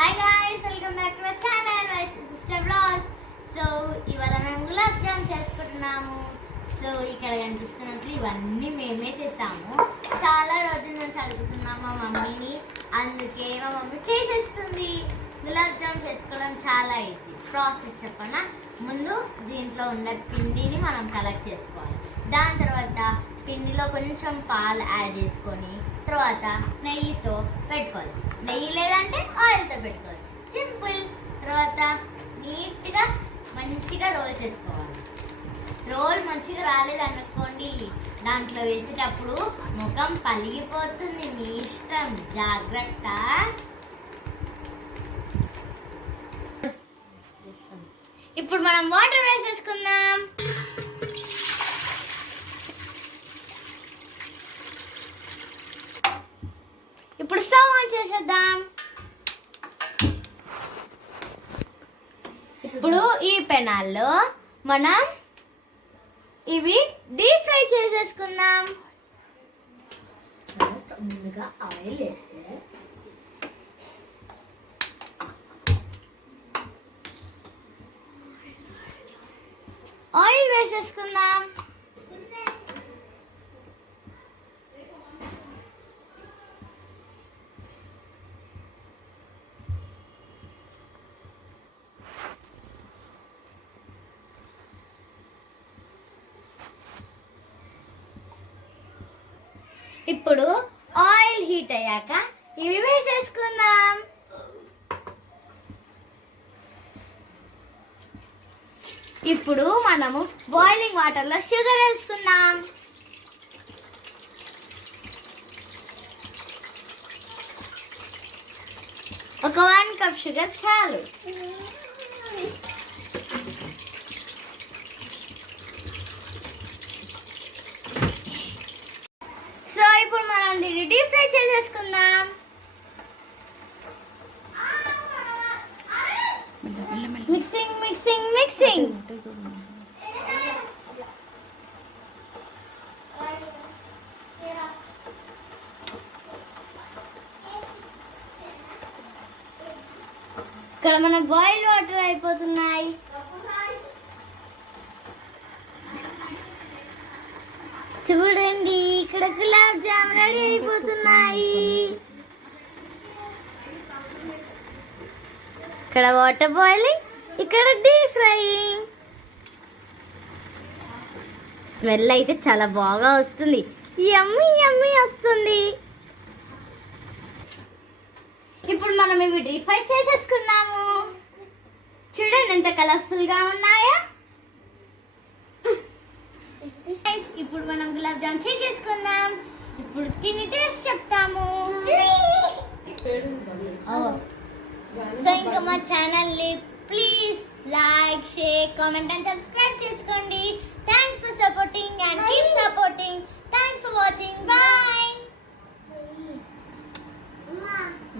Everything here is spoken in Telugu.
Hi guys, welcome back to our channel my sister blogs. So ఇవాళ మేము గులాబ్ జామ్ చేసుకుంటున్నాము. సో ఇక్కడ కనిపిస్తున్నట్లు ఇవన్నీ మేమే చేసాము. చాలా రోజుల నుంచి అడుగుతున్నాము మా మమ్మీని, అందుకే మా మమ్మీ చేసేస్తుంది. గులాబ్ జామ్ చేసుకోవడం చాలా ఈజీ. ప్రాసెస్ చెప్పనా? ముందు దీంట్లో ఉన్న పిండిని మనం కలెక్ట్ చేసుకోవాలి. దాని తర్వాత పిండిలో కొంచెం పాలు యాడ్ చేసుకొని తర్వాత నెయ్యితో పెట్టుకోవాలి. నెయ్యి లేదంటే ఆయిల్తో పెట్టుకోవచ్చు, సింపుల్. తర్వాత నీట్గా మంచిగా రోల్ చేసుకోవాలి. రోల్ మంచిగా రాలేదనుకోండి, దాంట్లో వేసేటప్పుడు ముఖం పలిగిపోతుంది. మీ ఇష్టం, జాగ్రత్త. ఇప్పుడు మనం వాటర్ వేసేసుకుందాం. ఇప్పుడు స్టవ్ ఆన్ చేసేద్దాం. ఇప్పుడు ఈ పెనాల్లో మనం ఇవి డీప్ ఫ్రై చేసేసుకుందాం. ముందుగా ఆయిల్ వేస్తే ఆయిల్ వేసేసుకుందాం. ఇప్పుడు ఆయిల్ హీట్ అయ్యాక ఇవి వేసేసుకుందాం. ఇప్పుడు మనము బాయిలింగ్ వాటర్లో షుగర్ వేసుకుందాం. ఒక 1 కప్ షుగర్ చాలు. సో ఇప్పుడు మనం దీన్ని డీప్ ఫ్రై చేసేసుకుందాం. Mixing mixing mixing. ఇక్కడ మన బాయిల్ వాటర్ అయిపోతున్నాయి. చూడండి, ఇక్కడ గులాబ్ జామ్ రెడీ అయిపోతున్నాయి. ఇక్కడ వాటర్ బాయిలింగ్, ఇక్కడ డీప్ ఫ్రైయింగ్. స్మెల్ అయితే చాలా బాగా వస్తుంది. యమ్మీ యమ్మీ వస్తుంది. ఇప్పుడు మనం ఇవి డీప్ ఫ్రై చేసేసుకున్నాము. చూడండి ఎంత కలర్ఫుల్ గా ఉన్నాయా. ఇప్పుడు మనం గులాబ్ జామ్ చేసేసుకున్నాం. ఇప్పుడు తిని టేస్ట్ చెప్తాము. సో ఇంకా మా ఛానల్ని please like, share, comment and subscribe చేసుకోండి.